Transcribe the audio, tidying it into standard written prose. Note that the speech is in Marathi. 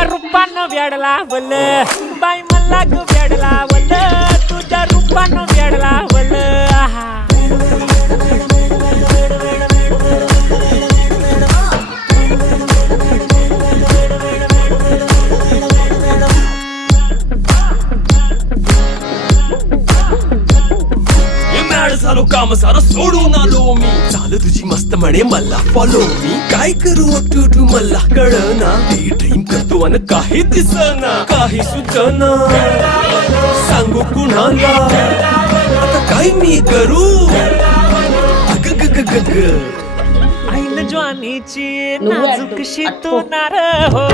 तुझ्या रूपानं वेडला वल बाई मला ग वेडला वल तुझ्या रूपानं वेडला वल आहा झालो काम सारं सोडून आलो मी चाल तुझी मस्त म्हणे मला फॉलो मी काय करू टू मला कळना ड्रीम करतो अन काही दिसना काही सुचना सांगू कुणाला आता काय मी करू अग ग ग ग ग ऐन ज्वानीची नाजूक शितोनार हो